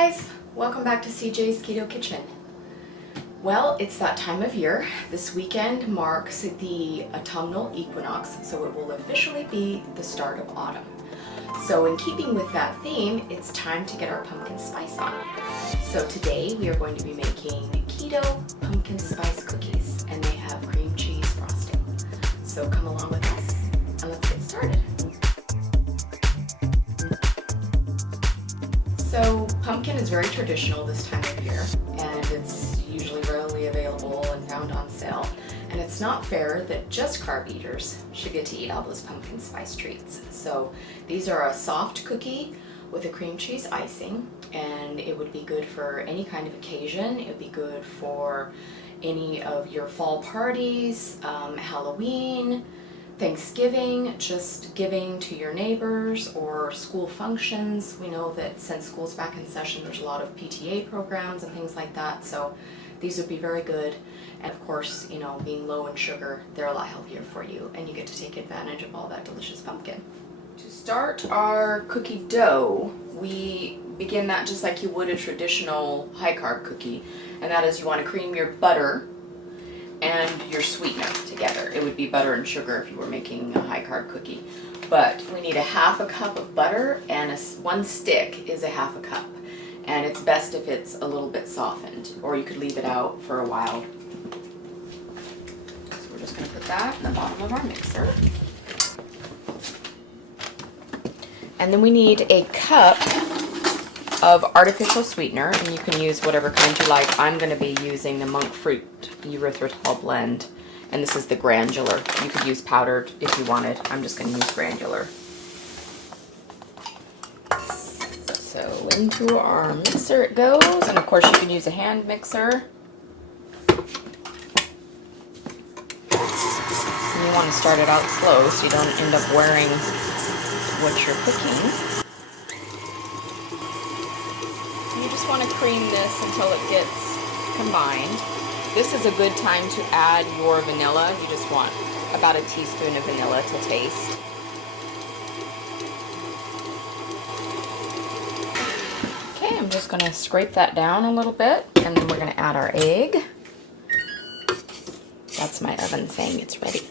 guys, welcome back to CJ's Keto Kitchen. Well, it's that time of year. This weekend marks the autumnal equinox, so it will officially be the start of autumn. So in keeping with that theme, it's time to get our pumpkin spice on. So today we are going to be making Keto Pumpkin Spice Cookies, and they have cream cheese frosting. So come along with us and let's get started. So pumpkin is very traditional this time of year, and it's usually readily available and found on sale. And it's not fair that just carb eaters should get to eat all those pumpkin spice treats. So these are a soft cookie with a cream cheese icing, and it would be good for any kind of occasion. It would be good for any of your fall parties, Halloween, Thanksgiving, just giving to your neighbors, or school functions. We know that since school's back in session, there's a lot of PTA programs and things like that, so these would be very good. And of course, you know, being low in sugar, they're a lot healthier for you, and you get to take advantage of all that delicious pumpkin. To start our cookie dough, we begin that just like you would a traditional high carb cookie, and that is you want to cream your butter and your sweetener together. It would be butter and sugar if you were making a high carb cookie. But we need a half a cup of butter, and one stick is a half a cup. And it's best if it's a little bit softened, or you could leave it out for a while. So we're just gonna put that in the bottom of our mixer. And then we need a cup of artificial sweetener, and you can use whatever kind you like. I'm going to be using the monk fruit erythritol blend, and this is the granular. You could use powdered if you wanted. I'm just going to use granular. So into our mixer it goes, and of course you can use a hand mixer. And you want to start it out slow so you don't end up wearing what you're cooking. You just want to cream this until it gets combined. This is a good time to add your vanilla. You just want about a teaspoon of vanilla to taste. Okay, I'm just going to scrape that down a little bit, and then we're going to add our egg. That's my oven saying it's ready.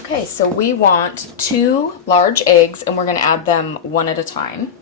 Okay, so we want 2 large eggs, and we're going to add them one at a time.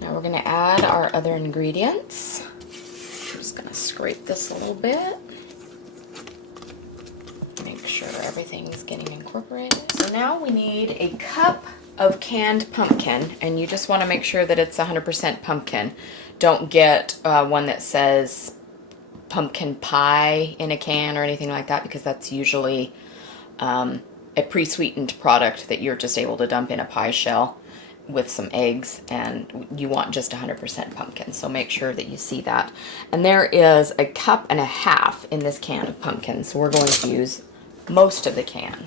Now we're going to add our other ingredients. I'm just going to scrape this a little bit. Make sure everything's getting incorporated. So now we need a cup of canned pumpkin, and you just want to make sure that it's 100% pumpkin. Don't get one that says pumpkin pie in a can or anything like that, because that's usually a pre-sweetened product that you're just able to dump in a pie shell with some eggs, and you want just 100% pumpkin, so make sure that you see that. And there is a cup and a half in this can of pumpkin, so we're going to use most of the can.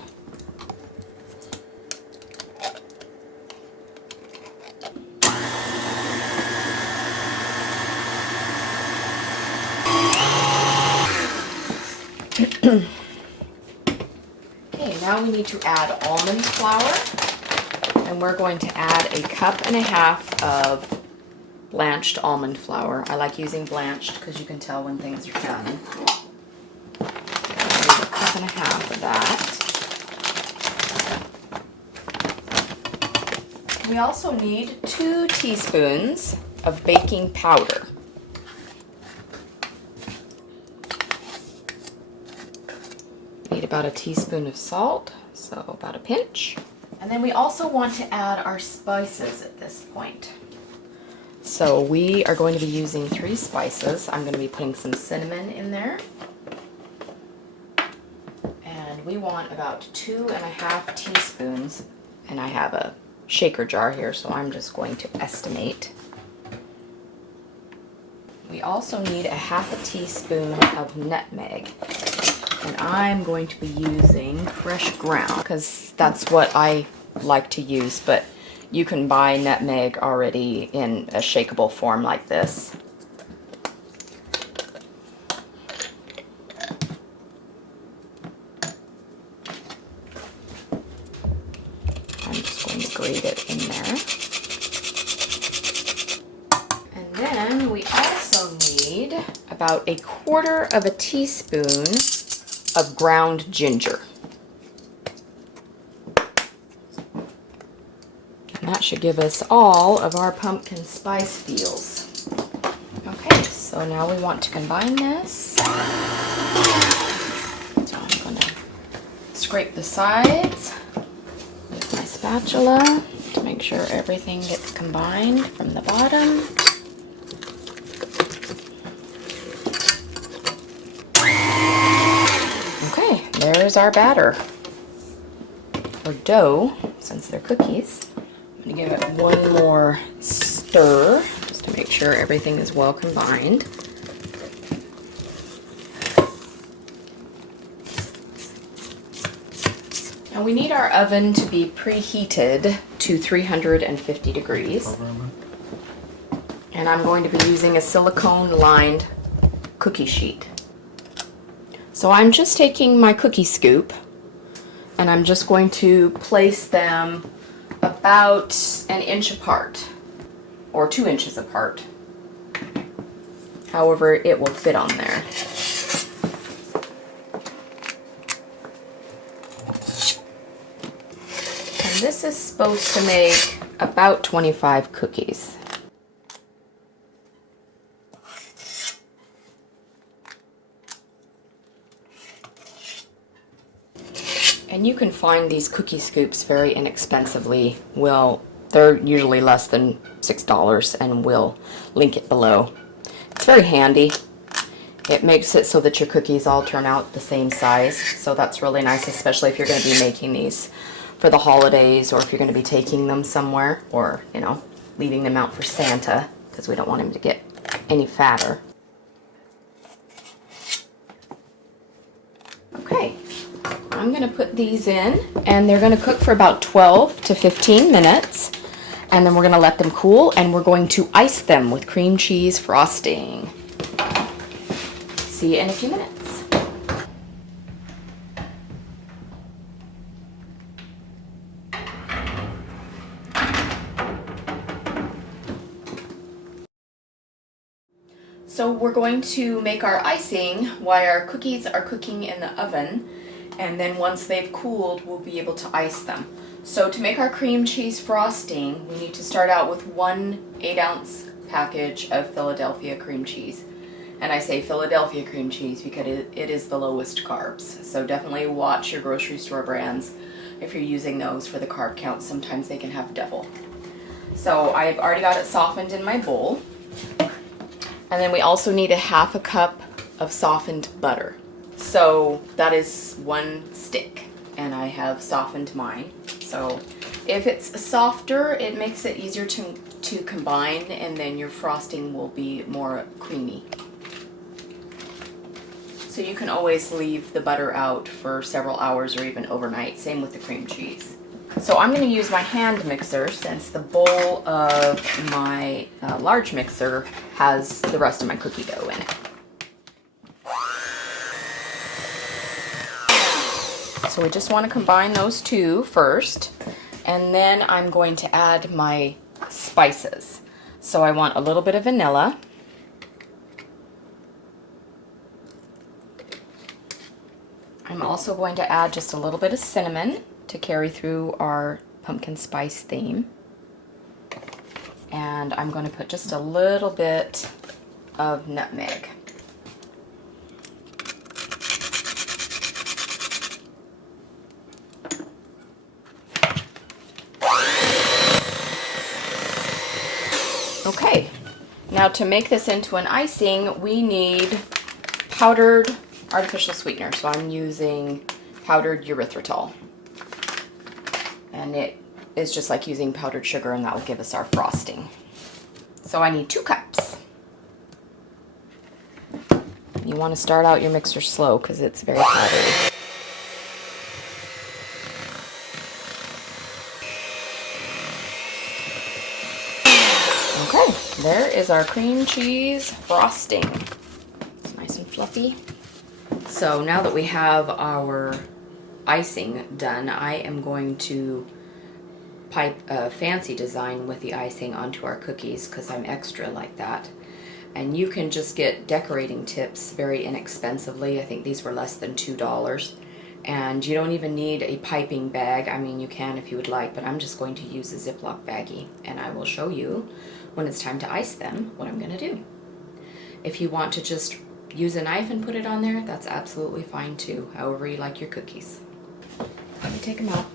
Okay, now we need to add almond flour. And we're going to add a cup and a half of blanched almond flour. I like using blanched because you can tell when things are done. So a cup and a half of that. We also need 2 teaspoons of baking powder. We need about a teaspoon of salt, so about a pinch. And then we also want to add our spices at this point. So we are going to be using 3 spices. I'm going to be putting some cinnamon in there. And we want about 2.5 teaspoons. And I have a shaker jar here, so I'm just going to estimate. We also need a half a teaspoon of nutmeg. And I'm going to be using fresh ground because that's what I like to use, but you can buy nutmeg already in a shakeable form like this. I'm just going to grate it in there. And then we also need about 1/4 teaspoon of ground ginger. And that should give us all of our pumpkin spice feels. Okay, so now we want to combine this. So I'm going to scrape the sides with my spatula to make sure everything gets combined from the bottom. Okay, there's our batter, or dough, since they're cookies. I'm going to give it one more stir, just to make sure everything is well combined. Now we need our oven to be preheated to 350 degrees. And I'm going to be using a silicone-lined cookie sheet. So I'm just taking my cookie scoop and I'm just going to place them about 1 inch apart or 2 inches apart. However, it will fit on there. And this is supposed to make about 25 cookies. And you can find these cookie scoops very inexpensively. Well, they're usually less than $6, and we'll link it below. It's very handy. It makes it so that your cookies all turn out the same size. So that's really nice, especially if you're going to be making these for the holidays, or if you're going to be taking them somewhere, or, you know, leaving them out for Santa, because we don't want him to get any fatter. Okay. I'm going to put these in, and they're going to cook for about 12 to 15 minutes, and then we're going to let them cool, and we're going to ice them with cream cheese frosting. See you in a few minutes. So we're going to make our icing while our cookies are cooking in the oven. And then once they've cooled, we'll be able to ice them. So to make our cream cheese frosting, we need to start out with 1 8-ounce package of Philadelphia cream cheese. And I say Philadelphia cream cheese because it is the lowest carbs. So definitely watch your grocery store brands if you're using those for the carb count. Sometimes they can have double. So I've already got it softened in my bowl. And then we also need 1/2 cup of softened butter. So that is 1 stick, and I have softened mine. So if it's softer, it makes it easier to combine, and then your frosting will be more creamy. So you can always leave the butter out for several hours or even overnight. Same with the cream cheese. So I'm going to use my hand mixer since the bowl of my large mixer has the rest of my cookie dough in it. So we just want to combine those two first, and then I'm going to add my spices. So I want a little bit of vanilla. I'm also going to add just a little bit of cinnamon to carry through our pumpkin spice theme. And I'm going to put just a little bit of nutmeg. Okay, now to make this into an icing, we need powdered artificial sweetener. So I'm using powdered erythritol. And it is just like using powdered sugar, and that will give us our frosting. So I need 2 cups. You want to start out your mixer slow because it's very powdery. Okay, there is our cream cheese frosting. It's nice and fluffy. So now that we have our icing done, I am going to pipe a fancy design with the icing onto our cookies because I'm extra like that. And you can just get decorating tips very inexpensively. I think these were less than $2. And you don't even need a piping bag. I mean, you can if you would like, but I'm just going to use a Ziploc baggie. And I will show you when it's time to ice them what I'm gonna do. If you want to just use a knife and put it on there, that's absolutely fine too, however you like your cookies. Let me take them out.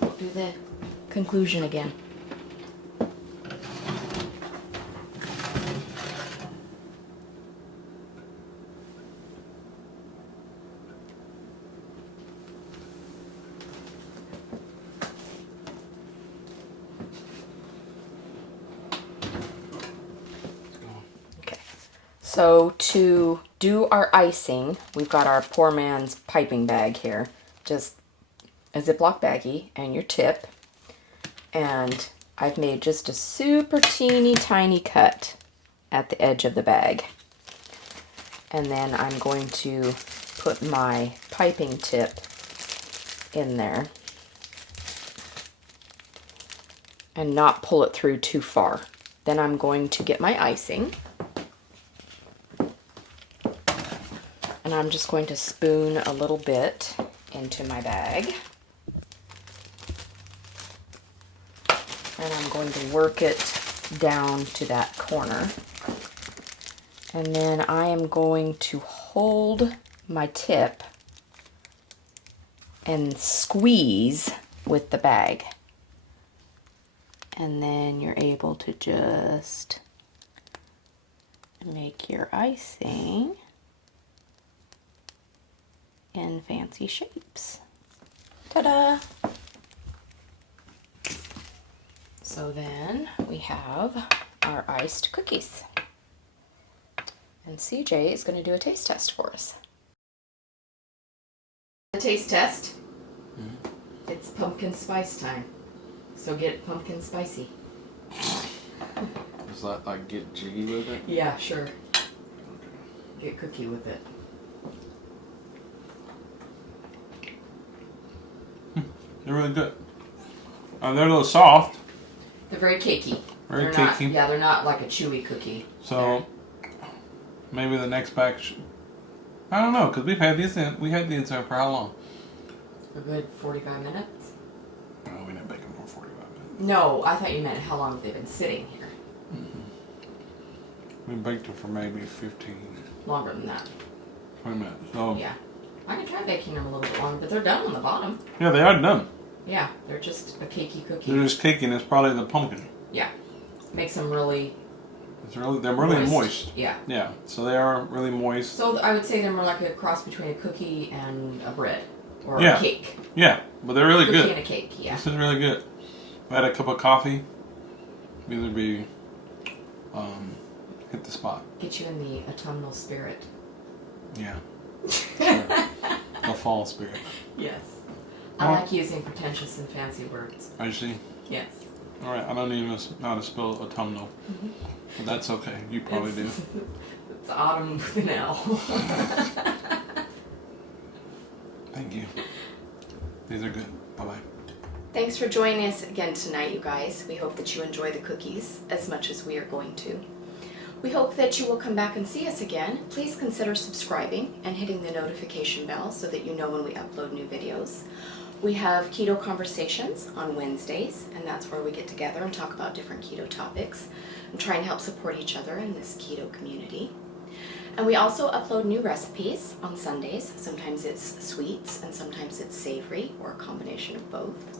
We'll do the conclusion again. So to do our icing, we've got our poor man's piping bag here. Just a Ziploc baggie and your tip. And I've made just a super teeny tiny cut at the edge of the bag. And then I'm going to put my piping tip in there and not pull it through too far. Then I'm going to get my icing. And I'm just going to spoon a little bit into my bag. And I'm going to work it down to that corner. And then I am going to hold my tip and squeeze with the bag. And then you're able to just make your icing in fancy shapes. Ta-da! So then we have our iced cookies. And CJ is going to do a taste test for us. The taste test. It's pumpkin spice time. So get pumpkin spicy. Is that like get jiggy with it? Yeah, sure. Okay. Get cookie with it. They're really good. They're a little soft. They're very cakey. Very cakey. Yeah, they're not like a chewy cookie. So maybe the next batch. I don't know, because we had these in for how long? A good 45 minutes. No, we didn't bake them for 45 minutes. No, I thought you meant how long they've been sitting here. We baked them for maybe 15. Longer than that. 20 minutes. So yeah. I can try baking them a little bit longer, but they're done on the bottom. Yeah, they are done. Yeah, they're just a cakey cookie. They're just cakey, and it's probably the pumpkin. Yeah. Makes them really... They're really moist. Yeah. Yeah, so they are really moist. So I would say they're more like a cross between a cookie and a bread. Or a cake. Yeah, but they're really good. Cookie and a cake, yeah. This is really good. If I had a cup of coffee, either be hit the spot. Get you in the autumnal spirit. Yeah. Sure. The fall spirit. Yes. I like using pretentious and fancy words. I see. Yes. All right, I don't even know how to spell autumnal. But that's okay. You probably do. It's autumn with an L. Thank you. These are good. Bye-bye. Thanks for joining us again tonight, you guys. We hope that you enjoy the cookies as much as we are going to. We hope that you will come back and see us again. Please consider subscribing and hitting the notification bell so that you know when we upload new videos. We have Keto Conversations on Wednesdays, and that's where we get together and talk about different keto topics and try and help support each other in this keto community. And we also upload new recipes on Sundays. Sometimes it's sweets and sometimes it's savory, or a combination of both.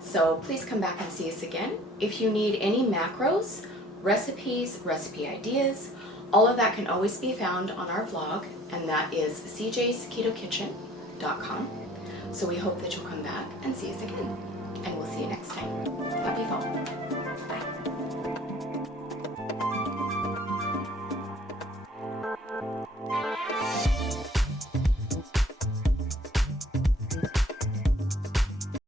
So please come back and see us again. If you need any macros, recipes, recipe ideas, all of that can always be found on our vlog, and that is cjsketokitchen.com. So we hope that you'll come back and see us again. And we'll see you next time. Happy fall.